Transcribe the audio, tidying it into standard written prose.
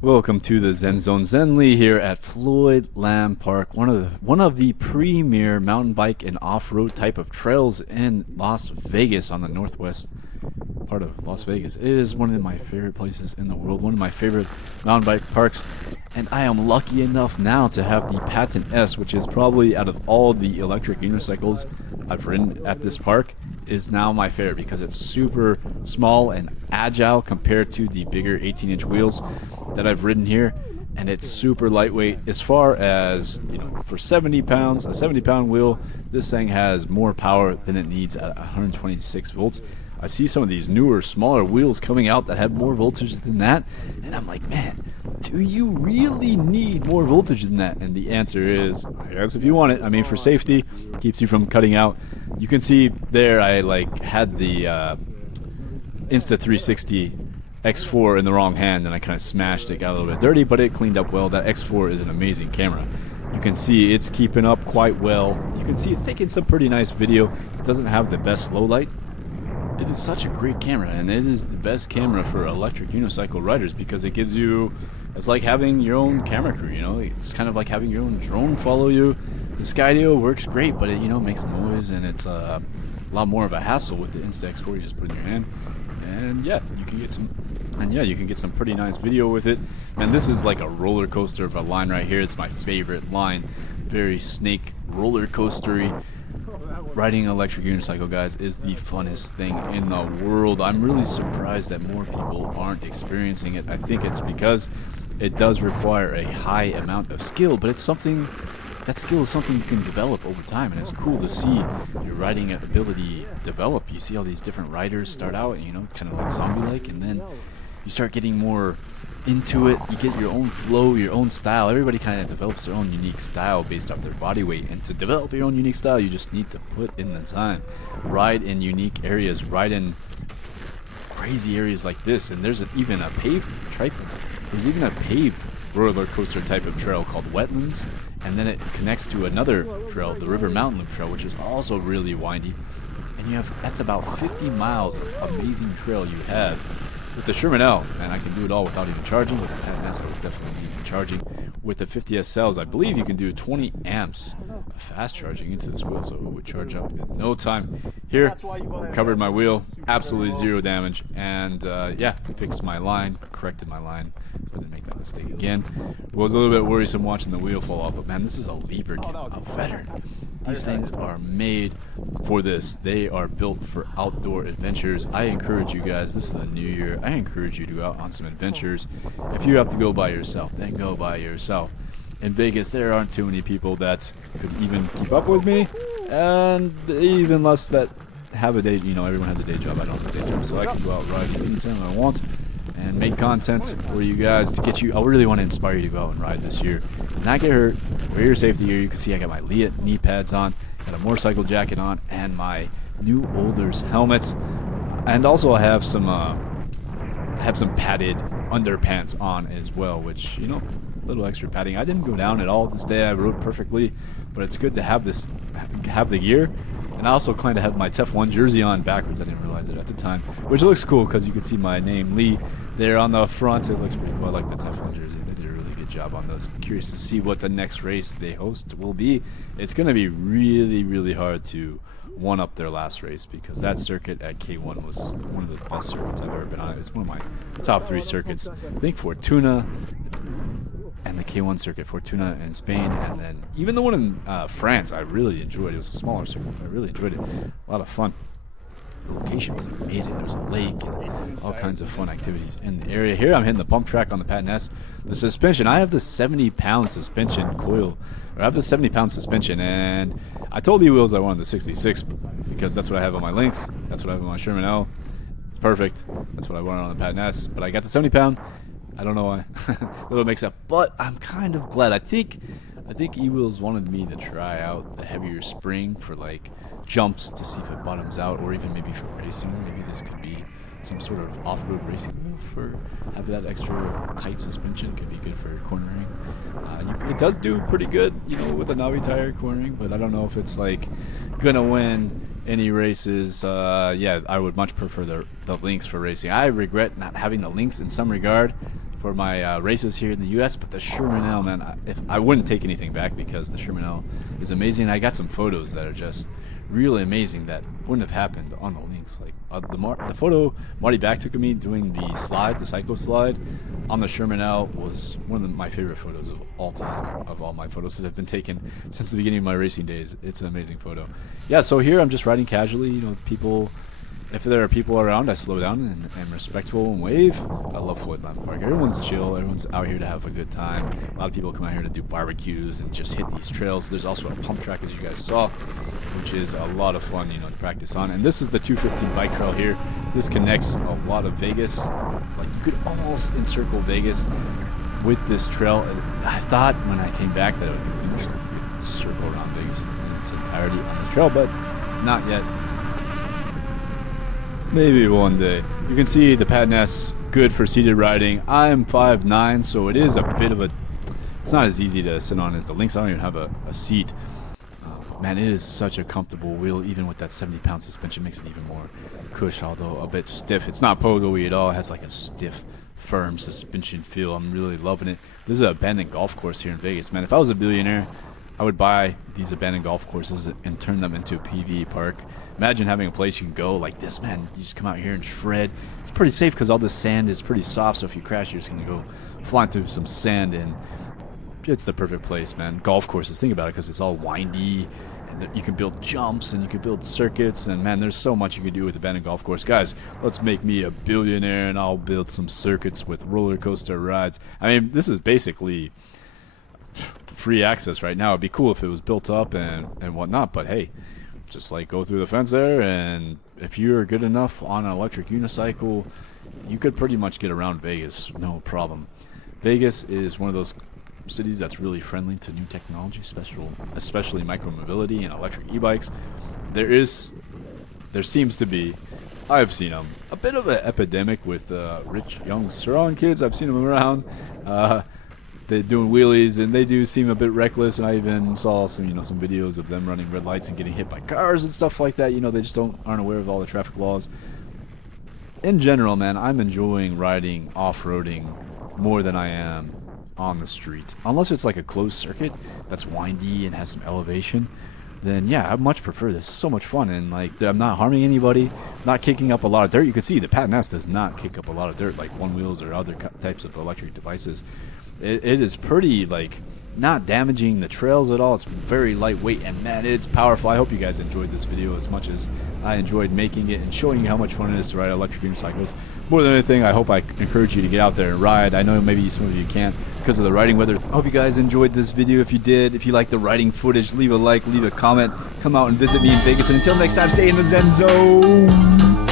Welcome to the Zen Zone. Zen Lee here at Floyd Lamb Park, one of the premier mountain bike and off-road type of trails in Las Vegas, on the northwest part of Las Vegas. It is one of my favorite places in the world, one of my favorite mountain bike parks, and I am lucky enough now to have the Patton S, which is probably, out of all the electric unicycles I've ridden at this park, is now my favorite because it's super small and agile compared to the bigger 18-inch wheels that I've ridden here, and it's super lightweight. As far as, you know, for 70 pounds, a 70-pound wheel, this thing has more power than it needs at 126 volts. I see some of these newer, smaller wheels coming out that have more voltage than that, and I'm like, man, do you really need more voltage than that? And the answer is, I guess if you want it. I mean, for safety, keeps you from cutting out. You can see there I had the Insta360 X4 in the wrong hand, and I kind of smashed it, got a little bit dirty, but it cleaned up well. That X4 is an amazing camera. You can see it's keeping up quite well. You can see it's taking some pretty nice video. It doesn't have the best low light. It is such a great camera, and it is the best camera for electric unicycle riders because it gives you, it's like having your own camera crew, you know? It's kind of like having your own drone follow you. The Skydio works great, but it, you know, makes noise, and it's a lot more of a hassle with the Insta X4 you just put in your hand. And yeah, you can get some pretty nice video with it. And this is like a roller coaster of a line right here. It's my favorite line. Very snake roller coastery. Riding an electric unicycle, guys, is the funnest thing in the world. I'm really surprised that more people aren't experiencing it. I think it's because it does require a high amount of skill, but it's something, that skill is something you can develop over time, and it's cool to see your riding ability develop. You see all these different riders start out, you know, kind of like zombie-like, and then you start getting more into it. You get your own flow, your own style. Everybody kind of develops their own unique style based off their body weight, and to develop your own unique style, you just need to put in the time. Ride in unique areas, ride in crazy areas like this, and there's even a paved roller coaster type of trail called Wetlands, and then it connects to another trail, the River Mountain Loop Trail, which is also really windy, and that's about 50 miles of amazing trail you have. With the Sherman L, and I can do it all without even charging. With the Patton S, I would definitely need charging. With the 50S cells, I believe you can do 20 amps of fast charging into this wheel, so it would charge up in no time. Here, covered my wheel, absolutely zero damage, and yeah, fixed my line, corrected my line, so I didn't make that mistake again. It was a little bit worrisome watching the wheel fall off, but man, this is a leaper kit, a veteran. These things are made for this. They are built for outdoor adventures. I encourage you guys, this is the new year, I encourage you to go out on some adventures. If you have to go by yourself, then go by yourself. In Vegas, there aren't too many people that could even keep up with me, and even less that have a day, you know, everyone has a day job. I don't have a day job, so I can go out ride anytime I want and make content for you guys to get you. I really want to inspire you to go out and ride this year, not get hurt, wear your safety gear. You can see I got my knee pads on, got a motorcycle jacket on, and my new Olders helmet, and also I have some padded underpants on as well, which, you know, a little extra padding. I didn't go down at all this day. I rode perfectly, but it's good to have the gear. And I also kind of have my Tef1 jersey on backwards. I didn't realize it at the time, which looks cool because you can see my name, Lee, there on the front. It looks pretty cool. I like the Tef1 jersey. They did a really good job on those. I'm curious to see what the next race they host will be. It's going to be really, really hard to one-up their last race because that circuit at K1 was one of the best circuits I've ever been on. It's one of my top 3 circuits. I think Fortuna and the K1 circuit, Fortuna in Spain, and then even the one in France, I really enjoyed. It was a smaller circuit, but I really enjoyed it. A lot of fun. The location was amazing. There was a lake and all kinds of fun activities in the area. Here I'm hitting the pump track on the Patton S. The suspension, I have the 70-pound suspension coil, or I have the 70-pound suspension, and I told E-Wheels I wanted the 66 because that's what I have on my Lynx, that's what I have on my Sherman L. It's perfect. That's what I wanted on the Patton S, but I got the 70-pound. I don't know why. A little mix up, but I'm kind of glad. I think E-Wheels wanted me to try out the heavier spring for like jumps to see if it bottoms out, or even maybe for racing. Maybe this could be some sort of off-road racing wheel for have that extra tight suspension. Could be good for cornering. It does do pretty good, you know, with a knobby tire cornering, but I don't know if it's like gonna win any races. Yeah, I would much prefer the links for racing. I regret not having the links in some regard for my races here in the U.S., but the Sherman L, man, if I wouldn't take anything back because the Sherman L is amazing. I got some photos that are just really amazing that wouldn't have happened on the links. Like the photo Marty back took of me doing the slide, the cycle slide on the Sherman L was one of my favorite photos of all time, of all my photos that have been taken since the beginning of my racing days. It's an amazing photo. Yeah, so here I'm just riding casually, you know, people, if there are people around, I slow down and am respectful and wave. I love Floyd Land Park. Everyone's chill. Everyone's out here to have a good time. A lot of people come out here to do barbecues and just hit these trails. There's also a pump track, as you guys saw, which is a lot of fun, you know, to practice on. And this is the 215 bike trail here. This connects a lot of Vegas. Like, you could almost encircle Vegas with this trail. I thought when I came back that it would be finished, like you could circle around Vegas in its entirety on this trail, but not yet. Maybe one day. You can see the Patton S, good for seated riding. I'm 5'9", so it is a bit of a... It's not as easy to sit on as the Lynx. I don't even have a seat. Man, it is such a comfortable wheel. Even with that 70-pound suspension, makes it even more cush, although a bit stiff. It's not pogo-y at all. It has like a stiff, firm suspension feel. I'm really loving it. This is an abandoned golf course here in Vegas. Man, if I was a billionaire, I would buy these abandoned golf courses and turn them into a PV park. Imagine having a place you can go like this, man. You just come out here and shred. It's pretty safe because all this sand is pretty soft, so if you crash, you're just going to go flying through some sand, and it's the perfect place, man. Golf courses, think about it, because it's all windy, and you can build jumps, and you can build circuits, and man, there's so much you can do with abandoned golf course. Guys, let's make me a billionaire, and I'll build some circuits with roller coaster rides. I mean, this is basically free access right now. It'd be cool if it was built up and whatnot, but hey, just like go through the fence there, and if you're good enough on an electric unicycle, you could pretty much get around Vegas, no problem. Vegas is one of those cities that's really friendly to new technology, especially micromobility and electric e-bikes. There seems to be, I've seen them, a bit of an epidemic with rich, young, strong kids. I've seen them around. They're doing wheelies, and they do seem a bit reckless, and I even saw some videos of them running red lights and getting hit by cars and stuff like that. You know, they just aren't aware of all the traffic laws. In general, man, I'm enjoying riding off-roading more than I am on the street. Unless it's like a closed circuit that's windy and has some elevation, then yeah, I much prefer this. It's so much fun, and like I'm not harming anybody, not kicking up a lot of dirt. You can see the Patton S does not kick up a lot of dirt like one wheels or other types of electric devices. It is pretty, like, not damaging the trails at all. It's very lightweight, and man, it's powerful. I hope you guys enjoyed this video as much as I enjoyed making it and showing you how much fun it is to ride electric unicycles. More than anything, I hope I encourage you to get out there and ride. I know maybe some of you can't because of the riding weather. I hope you guys enjoyed this video. If you did, if you like the riding footage, leave a like, leave a comment, come out and visit me in Vegas, and until next time, stay in the Zen Zone.